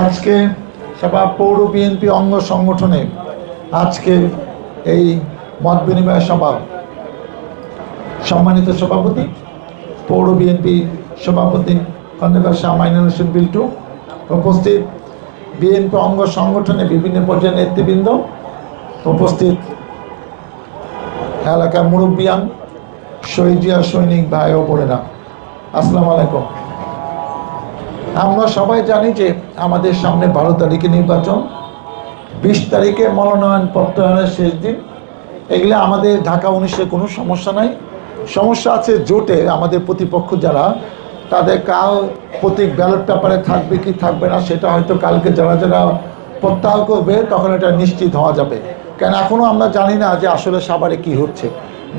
আজকে সারা পৌর বিএনপি অঙ্গ সংগঠনে আজকে এই মত বিনিময় সভা সম্মানিত সভাপতি পৌর বিএনপি সভাপতি খন্দকার শাহ মাইনুল হোসেন বিল্টু, উপস্থিত বিএনপি অঙ্গ সংগঠনে বিভিন্ন পর্যায়ের নেতৃবৃন্দ, উপস্থিত এলাকার মুরব্বিয়ান, শহীদিয়া সৈনিক ভাই ও বোনেরা, আসসালামু আলাইকুম। আমরা সবাই জানি যে আমাদের সামনে 12 তারিখে নির্বাচন, 20 তারিখে মনোনয়ন প্রত্যাহারের শেষ দিন। এগুলো আমাদের ঢাকা 19-এ কোনো সমস্যা নাই। সমস্যা আছে জোটে আমাদের প্রতিপক্ষ যারা, তাদের কাল প্রতীক ব্যালট পেপারে থাকবে কি থাকবে না সেটা হয়তো কালকে যারা যারা প্রত্যাহার করবে তখন এটা নিশ্চিত হওয়া যাবে। কেন এখনও আমরা জানি না যে আসলে সাভারে কি হচ্ছে।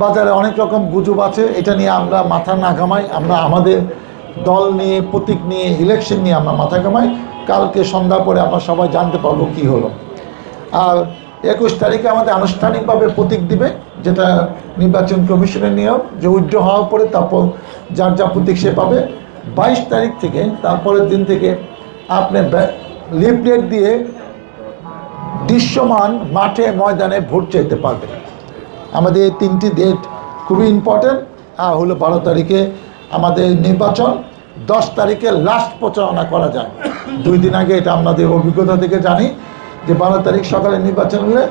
বাজারে অনেক রকম গুজব আছে, এটা নিয়ে আমরা মাথা না ঘামাই। আমরা আমাদের দল নিয়ে, প্রতীক নিয়ে, ইলেকশন নিয়ে আমরা মাথা ঘামাই। কালকে সন্ধ্যা পরে আমরা সবাই জানতে পারবো কি হলো। আর 21 তারিখে আমাদের আনুষ্ঠানিকভাবে প্রতীক দিবে, যেটা নির্বাচন কমিশনের নিয়ম, যে উইথড্র হওয়ার পরে তারপর যার যা প্রতীক সে পাবে। 22 তারিখ থেকে তারপরের দিন থেকে আপনি লিফলেট দিয়ে দৃশ্যমান মাঠে ময়দানে ভোট চাইতে পারবেন। আমাদের এই 3টি ডেট খুবই ইম্পর্টেন্ট। আর হলো 12 তারিখে আমাদের নির্বাচন, 10 তারিখে লাস্ট প্রচারণা করা যায়। 2 দিন আগে এটা আমাদের অভিজ্ঞতা থেকে জানি যে 12 তারিখ সকালে নির্বাচন হলে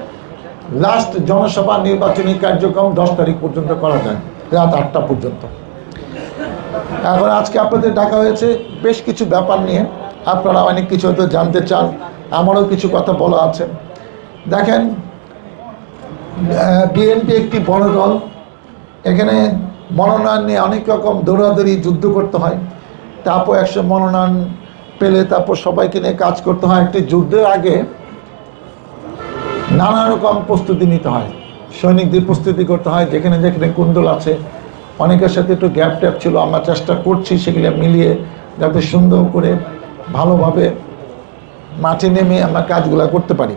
লাস্ট জনসভা নির্বাচনী কার্যক্রম 10 তারিখ পর্যন্ত করা যায়, রাত 8টা পর্যন্ত। এখন আজকে আপনাদের ডাকা হয়েছে বেশ কিছু ব্যাপার নিয়ে। আপনারা অনেক কিছু হয়তো জানতে চান, আমারও কিছু কথা বলা আছে। দেখেন, বিএনপি একটি বড় দল। এখানে মনোনয়ন নিয়ে অনেক রকম দৌড়াদৌড়ি যুদ্ধ করতে হয়। তারপর 100 মনোনয়ন পেলে তারপর সবাইকে নিয়ে কাজ করতে হয়। একটি যুদ্ধের আগে নানা রকম প্রস্তুতি নিতে হয়, সৈনিকদের প্রস্তুতি করতে হয়। যেখানে যেখানে কুন্দল আছে, অনেকের সাথে একটু গ্যাপ ট্যাপ ছিল, আমরা চেষ্টা করছি সেগুলো মিলিয়ে যাতে সুন্দর করে ভালোভাবে মাঠে নেমে আমরা কাজগুলো করতে পারি।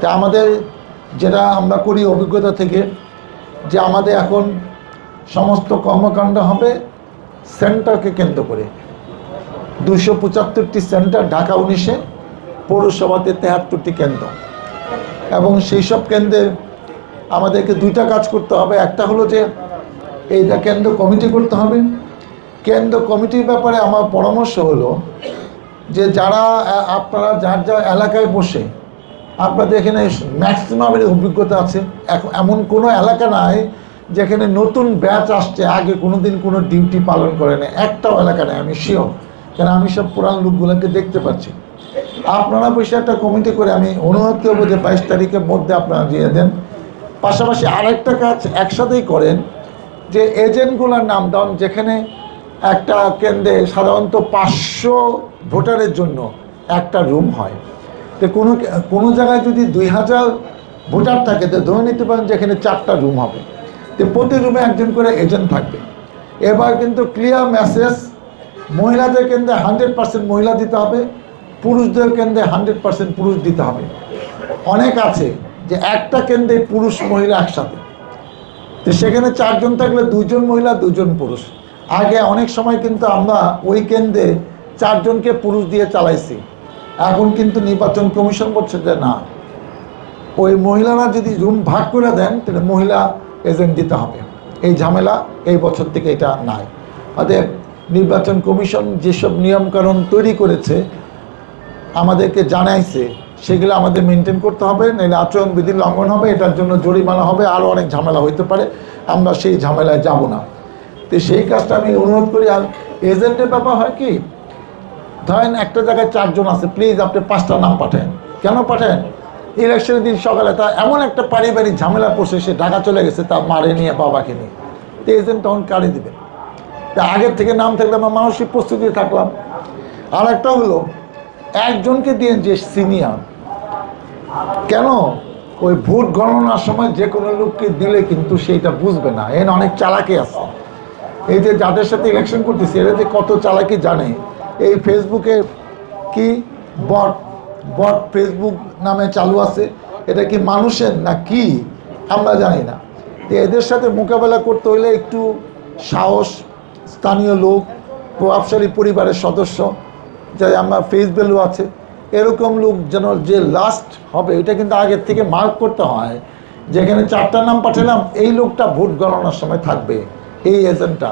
তা আমাদের যেটা আমরা করি অভিজ্ঞতা থেকে, যে আমাদের এখন সমস্ত কর্মকাণ্ড হবে সেন্টারকে কেন্দ্র করে। 275টি সেন্টার ঢাকা 19-এ, পৌরসভাতে 73টি কেন্দ্র। এবং সেই সব কেন্দ্রে আমাদেরকে 2টা কাজ করতে হবে। একটা হলো যে এইটা কেন্দ্র কমিটি করতে হবে। কেন্দ্র কমিটির ব্যাপারে আমার পরামর্শ হলো যে যারা আপনারা যার যার এলাকায় বসে, আপনাদের এখানে ম্যাক্সিমামের অভিজ্ঞতা আছে। এমন কোনো এলাকা নাই যেখানে নতুন ব্যাচ আসছে, আগে কোনো দিন কোনো ডিউটি পালন করে না, একটাও এলাকা নেই, আমি শিওর। কেন আমি সব পুরান লোকগুলোকে দেখতে পাচ্ছি। আপনারা বসে একটা কমিটি করে, আমি অনুরোধ করবো যে 22 তারিখের মধ্যে আপনারা দিয়ে দেন। পাশাপাশি আরেকটা কাজ একসাথেই করেন, যে এজেন্টগুলোর নাম দেন। যেখানে একটা কেন্দ্রে সাধারণত 500 ভোটারের জন্য একটা রুম হয়। তো কোনো জায়গায় যদি 2000 ভোটার থাকে, তো ধরে নিতে পারেন যেখানে 4টা রুম হবে। তো প্রতি রুমে একজন করে এজেন্ট থাকবে। এবার কিন্তু ক্লিয়ার মেসেজ, মহিলাদের কেন্দ্রে 100% মহিলা দিতে হবে, পুরুষদের কেন্দ্রে 100% পুরুষ দিতে হবে। অনেক আছে যে একটা কেন্দ্রে পুরুষ মহিলা একসাথে, তো সেখানে 4 জন থাকলে 2 জন মহিলা 2 জন পুরুষ। আগে অনেক সময় কিন্তু আমরা ওই কেন্দ্রে 4 জনকে পুরুষ দিয়ে চালাইছি। এখন কিন্তু নির্বাচন কমিশন বলছে যে না, ওই মহিলারা যদি রুম ভাগ করে দেন তাহলে মহিলা এজেন্ট দিতে হবে। এই ঝামেলা এই বছর থেকে এটা নাই। অতএব নির্বাচন কমিশন যেসব নিয়মকানুন তৈরি করেছে, আমাদেরকে জানাইছে, সেগুলো আমাদের মেনটেন করতে হবে, নাহলে আচরণবিধি লঙ্ঘন হবে, এটার জন্য জরিমানা হবে, আরও অনেক ঝামেলা হইতে পারে। আমরা সেই ঝামেলায় যাব না। তো সেই কাজটা আমি অনুরোধ করি। আর এজেন্টের ব্যাপার হয় কি, ধরেন একটা জায়গায় 4 জন আছে, প্লিজ আপনি 5টা নাম পাঠান। কেন পাঠান? ইলেকশনের দিন সকালে তা এমন একটা পারিবারিক ঝামেলা পড়ছে, সে ঢাকা চলে গেছে তার মারে নিয়ে, বাবাকে নিয়ে। তো এজেন্ট তখন কারে দেবে? তা আগের থেকে নাম থাকলে আমরা মানসিক প্রস্তুতি থাকলাম। আর একটা হলো একজনকে দিয়ে যে সিনিয়র, কেন ওই ভোট গণনার সময় যে কোনো লোককে দিলে কিন্তু সেইটা বুঝবে না। এর অনেক চালাকি আছে। এই যে যাদের সাথে ইলেকশন করতেছি, এরা যে কত চালাকি জানে। এই ফেসবুকে কি বট ফেসবুক নামে চালু আছে, এটা কি মানুষের না কি আমরা জানি না। তো এদের সাথে মোকাবেলা করতে হলে একটু সাহস, স্থানীয় লোক, প্রভাবশালী পরিবারের সদস্য, যে আমার ফেস ভ্যালু আছে, এরকম লোক যেন যে লাস্ট হবে এটা কিন্তু আগের থেকে মার্ক করতে হয়, যেখানে 4টা নাম পাঠালাম এই লোকটা ভোট গণনার সময় থাকবে, এই এজেন্টটা।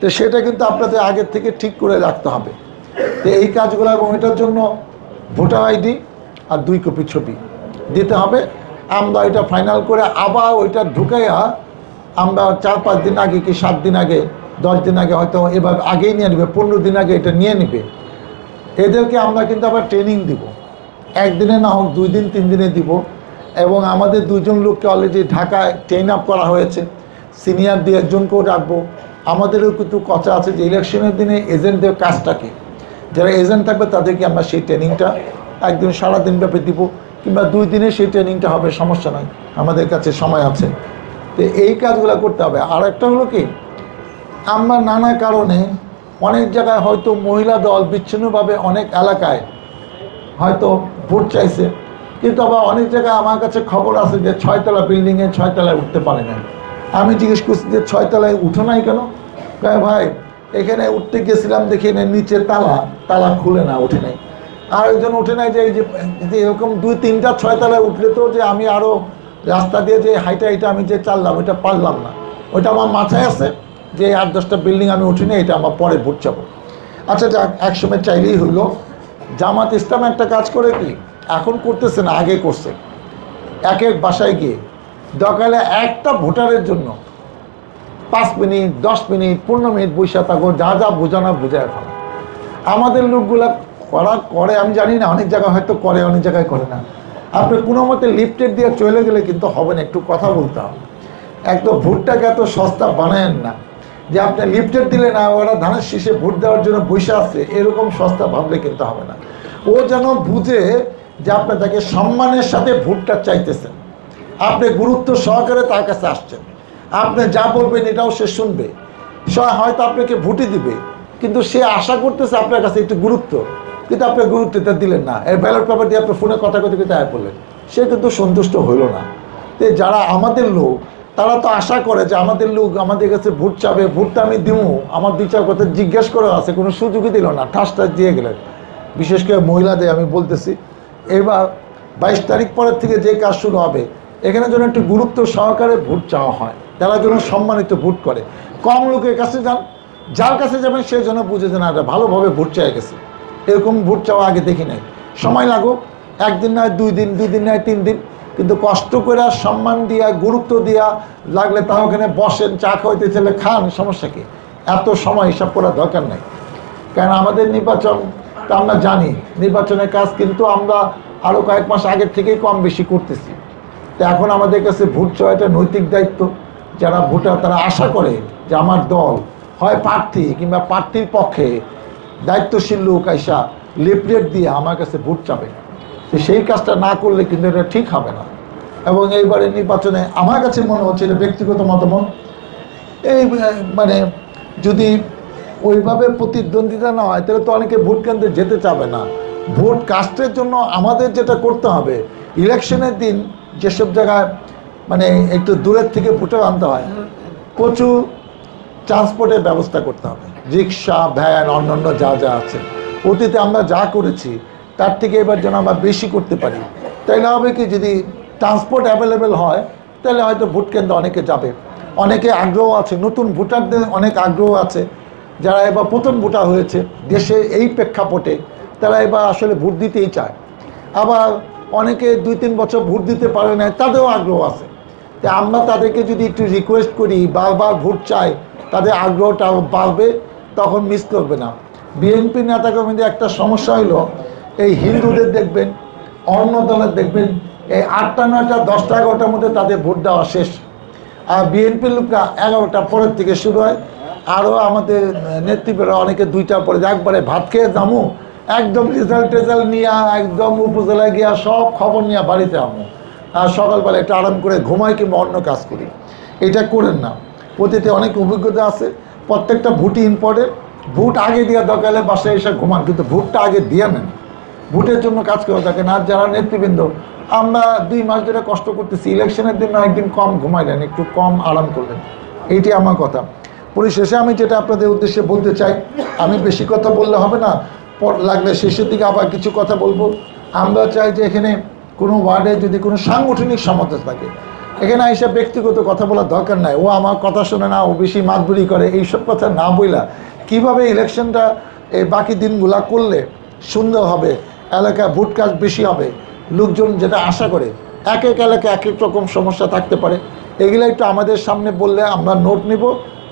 তো সেটা কিন্তু আপনাদের আগের থেকে ঠিক করে রাখতে হবে। তো এই কাজগুলো, এবং এটার জন্য ভোটার আইডি আর 2 কপি ছবি দিতে হবে। আমরা এটা ফাইনাল করে আবার ওইটা ঢুকাইয়া আমরা 4-5 দিন আগে কি 7 দিন আগে 10 দিন আগে হয়তো এবার আগেই নিয়ে নেবে, 15 দিন আগে এটা নিয়ে নেবে। এদেরকে আমরা কিন্তু আবার ট্রেনিং দিব, একদিনে না হোক 2 দিন 3 দিনে দিব। এবং আমাদের 2জন লোককে অলরেডি ঢাকায় ট্রেন আপ করা হয়েছে, সিনিয়র 2-1জনকেও রাখবো। আমাদেরও কিন্তু কথা আছে যে ইলেকশনের দিনে এজেন্টদের কাজটা কি, যারা এজেন্ট থাকবে তাদেরকে আমরা সেই ট্রেনিংটা একদিন সারাদিন ব্যাপী দিব, কিংবা 2 দিনে সেই ট্রেনিংটা হবে, সমস্যা নয়, আমাদের কাছে সময় আছে। তো এই কাজগুলো করতে হবে। আর একটা হলো কি, আমরা নানা কারণে অনেক জায়গায় হয়তো মহিলা দল বিচ্ছিন্নভাবে অনেক এলাকায় হয়তো ভোট চাইছে, কিন্তু আবার অনেক জায়গায় আমার কাছে খবর আছে যে 6তলা বিল্ডিংয়ে 6 তলায় উঠতে পারে না। আমি জিজ্ঞেস করছি যে 6 তলায় উঠো নাই কেন? ভাই এখানে উঠতে গেছিলাম, দেখি নিচে তালা খুলে না, উঠে নাই। আর একজন উঠে নাই যে এই যে এরকম 2-3টা 6 তলায় উঠলে তো যে আমি আরও রাস্তা দিয়ে যে হাইটা আমি যে চাললাম ওইটা পারলাম না, ওইটা আমার মাথায় আছে যে 8-10টা বিল্ডিং আমি উঠি না, এটা আমার পরে ভোট যাবো। আচ্ছা যাক, একসময় চাইলেই হইল। জামাত ইসলাম একটা কাজ করে কি, এখন করতেছে না, আগে করছে, এক বাসায় গিয়ে দরকারে একটা ভোটারের জন্য 5 মিনিট 10 মিনিট 15 মিনিট বৈশা থাকো, যা যা বোঝানো বোঝায় ফেলা। আমাদের লোকগুলা করে আমি জানি না, অনেক জায়গায় হয়তো করে, অনেক জায়গায় করে না। আপনি কোনো মতে লিফটেড দিয়ে চলে গেলে কিন্তু হবে না, একটু কথা বলতে হবে। একদম ভোটটাকে এত সস্তা বানায়েন না যে আপনি লিফটেড দিলে না ওরা ধানের শীষে ভোট দেওয়ার জন্য বসে আছে, এরকম সস্তা ভাবলে কিন্তু হবে না। ও যেন বুঝে যে আপনি তাকে সম্মানের সাথে ভোটটা চাইতেছেন, আপনি গুরুত্ব সহকারে তার কাছে আসছেন, আপনি যা বলবেন এটাও সে শুনবে, সে হয়তো আপনাকে ভোটই দিবে, কিন্তু সে আশা করতেছে আপনার কাছে একটু গুরুত্ব, কিন্তু আপনি গুরুত্বটা দিলেন না। এই ব্যালট পেপার দিয়ে আপনি ফোনে কথা কথা আয় করলেন, সে কিন্তু সন্তুষ্ট হইল না। তো যারা আমাদের লোক তারা তো আশা করে যে আমাদের লোক আমাদের কাছে ভোট চাবে, ভোটটা আমি দিব, আমার 2-4 কথা জিজ্ঞেস করে আছে, কোনো সুযোগই দিল না, ঠাস দিয়ে গেলেন। বিশেষ করে মহিলাদের আমি বলতেছি, এবার 22 তারিখ পরের থেকে যে কাজ শুরু হবে, এখানে যেন একটু গুরুত্ব সহকারে ভোট চাওয়া হয়, তারা যেন সম্মানিত ভোট করে। কম লোকের কাছে যান, যার কাছে যাবেন সে যেন বুঝে যে না এটা ভালোভাবে ভোট চাই গেছে। এরকম ভোট চাওয়া আগে দেখি নাই। সময় লাগুক, 1 দিন নয় 2 দিন, 2 দিন নয় 3 দিন, কিন্তু কষ্ট করে সম্মান দিয়া গুরুত্ব দিয়া লাগলে তা ওখানে বসেন, চা খাইতে চাইলে খান, সমস্যা কি? এত সময় হিসাব করার দরকার নেই। কারণ আমাদের নির্বাচন তা আমরা জানি, নির্বাচনের কাজ কিন্তু আমরা আরও কয়েক মাস আগের থেকেই কম বেশি করতেছি। তো এখন আমাদের কাছে ভোট চাওয়া একটা নৈতিক দায়িত্ব। যারা ভোটার তারা আশা করে যে আমার দল হয় প্রার্থী কিংবা প্রার্থীর পক্ষে দায়িত্বশীল লোক আইসা লিফলেট দিয়ে আমার কাছে ভোট চাবে। তো সেই কাজটা না করলে কিন্তু এটা ঠিক হবে না। এবং এইবারের নির্বাচনে আমার কাছে মনে হচ্ছে, এটা ব্যক্তিগত মতামত, এই মানে যদি ওইভাবে প্রতিদ্বন্দ্বিতা না হয় তাহলে তো অনেকে ভোট কেন্দ্রে যেতে চাবে না। ভোট কাস্টের জন্য আমাদের যেটা করতে হবে, ইলেকশনের দিন যেসব জায়গায় মানে একটু দূরের থেকে ভোটার আনতে হয়, প্রচুর ট্রান্সপোর্টের ব্যবস্থা করতে হবে, রিক্সা ভ্যান অন্যান্য যা যা আছে। অতীতে আমরা যা করেছি তার থেকে এবার যেন আমরা বেশি করতে পারি। তাইলে হবে কি, যদি ট্রান্সপোর্ট অ্যাভেলেবেল হয় তাহলে হয়তো ভোট কেন্দ্রে অনেকে যাবে, অনেকে আগ্রহ আছে, নতুন ভোটারদের অনেক আগ্রহ আছে, যারা এবার প্রথম ভোটার হয়েছে দেশে এই প্রেক্ষাপটে, তারা এবার আসলে ভোট দিতেই চায়। আবার অনেকে 2-3 বছর ভোট দিতে পারে না, তাদেরও আগ্রহ আছে। তো আমরা তাদেরকে যদি একটু রিকোয়েস্ট করি, বারবার ভোট চাই, তাদের আগ্রহটা বাড়বে, তখন মিস করবে না। বিএনপি নেতাকর্মীদের একটা সমস্যা হলো, এই হিন্দুদের দেখবেন, অন্য দলের দেখবেন, এই 8টা 9টা 10টা 11টার মধ্যে তাদের ভোট দেওয়া শেষ। আর বিএনপির লোকরা 11টা পরের থেকে শুরু হয়। আরও আমাদের নেতৃত্বরা অনেকে 2টা পরে একবারে ভাত খেয়ে যামু, একদম রেজাল্ট নিয়ে একদম উপজেলায় গিয়া সব খবর নিয়ে বাড়িতে আমু, আর সকালবেলা একটু আরাম করে ঘুমাই কিংবা অন্য কাজ করি। এটা করেন না। অতীতে অনেক অভিজ্ঞতা আছে, প্রত্যেকটা ভোটই ইম্পর্টেন্ট। ভোট আগে দেওয়া দরকার হলে বাসায় এসে ঘুমান, কিন্তু ভোটটা আগে দিয়ে নেন, ভোটের জন্য কাজ করে থাকেন। আর যারা নেতৃবৃন্দ, আমরা 2 মাস ধরে কষ্ট করতেছি, ইলেকশনের দিন একদিন কম ঘুমাইলেন, একটু কম আরাম করলেন, এইটি আমার কথা। পরিশেষে আমি যেটা আপনাদের উদ্দেশ্যে বলতে চাই, আমি বেশি কথা বললে হবে না, লাগলে শেষের দিকে আবার কিছু কথা বলবো। আমরা চাই যে এখানে কোনো ওয়ার্ডে যদি কোনো সাংগঠনিক সমতা থাকে, এখানে এসে ব্যক্তিগত কথা বলার দরকার নাই, ও আমার কথা শোনে না, ও বেশি মাতবুরি করে, এইসব কথা না বইলা কীভাবে ইলেকশনটা এই বাকি দিনগুলা করলে সুন্দর হবে, এলাকায় ভোট কাজ বেশি হবে, লোকজন যেটা আশা করে। এক এক এলাকায় এক এক রকম সমস্যা থাকতে পারে, এগুলো একটু আমাদের সামনে বললে আমরা নোট নিব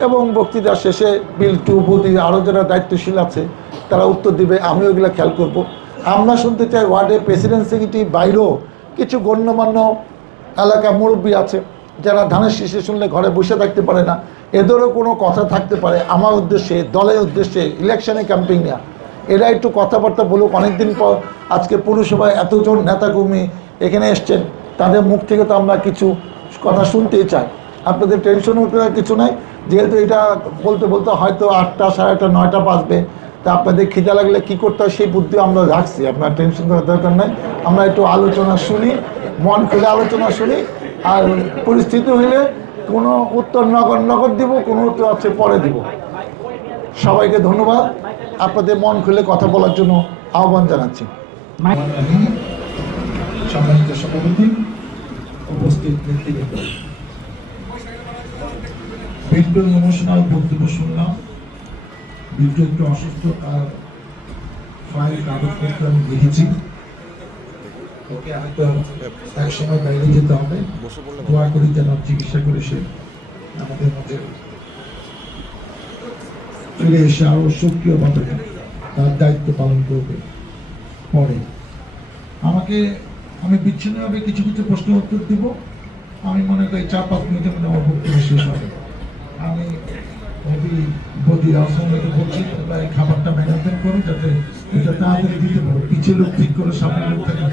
এবং বক্তৃতার শেষে বিল টু বুথ আরও যারা দায়িত্বশীল আছে তারা উত্তর দিবে, আমিও এগুলো খেয়াল করব। আমরা শুনতে চাই ওয়ার্ডে প্রেসিডেন্ট সেক্রেটারি বাইরেও কিছু গণ্যমান্য এলাকার মুরব্বী আছে যারা ধানের শীষে শুনলে ঘরে বসে থাকতে পারে না, এদেরও কোনো কথা থাকতে পারে আমার উদ্দেশ্যে, দলের উদ্দেশ্যে, ইলেকশনে ক্যাম্পেইন নেওয়া। এরা একটু কথাবার্তা বলুক। অনেকদিন পর আজকে পৌরসভায় এতজন নেতাকর্মী এখানে এসছেন, তাদের মুখ থেকে তো আমরা কিছু কথা শুনতেই চাই। আপনাদের টেনশনও কিছু নাই, যেহেতু এটা বলতে বলতে হয়তো 8টা, 8:30, 9টা বাজবে, তা আপনাদের খিদা লাগলে কী করতে হয় সেই বুদ্ধি আমরা রাখছি, আপনার টেনশন করার দরকার নাই। আমরা একটু আলোচনা শুনি, মন খুলে আলোচনা শুনি, আর পরিস্থিতি হইলে কোনো উত্তর নগদ দিব, কোনো উত্তর আছে পরে দিব। সবাইকে ধন্যবাদ, আপনাদের মন খুলে কথা বলার জন্য আহ্বান জানাচ্ছি। সম্মানিত সভাপতি, উপস্থিত নেতৃবৃন্দ, বিদ্যুৎ ইমোশনাল বক্তব্য শুনলাম। বিদ্যুৎ একটু অসুস্থ, তার ফাইল কাগজপত্র আমি দেখেছি। ওকে হয়তো এক সময় বাইরে যেতে হবে, দোয়া করি যেন চিকিৎসা করে সে আমাদের মধ্যে ফিরে এসে আরো সক্রিয়ভাবে তার দায়িত্ব পালন করবে। পরে আমি বিচ্ছিন্নভাবে কিছু কিছু প্রশ্ন উত্তর দিব। আমি মনে করি 4-5 মিনিটের মধ্যে আমার বক্তব্য শেষ হবে। আমি বদির আসলে বলছি, তোমরা এই খাবারটা ম্যানেজমেন্ট করো যাতে এটা তাড়াতাড়ি দিতে পারো। পিছিয়ে লোক ঠিক করে সামনে লোক থাকে।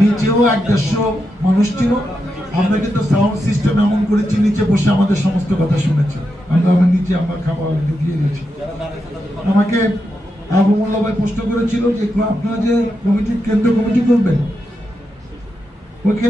নিচেও 1-150 মানুষ ছিল। আমরা কিন্তু সাউন্ড সিস্টেম এমন করেছি, নিচে বসে আমাদের সমস্ত কথা শুনেছে। আমার নিচে আমার খাবার ঢুকিয়ে গেছি। আমাকে আবু মোল্লা ভাই প্রশ্ন করেছিল যে আপনারা যে কেন্দ্র কমিটি করবেন,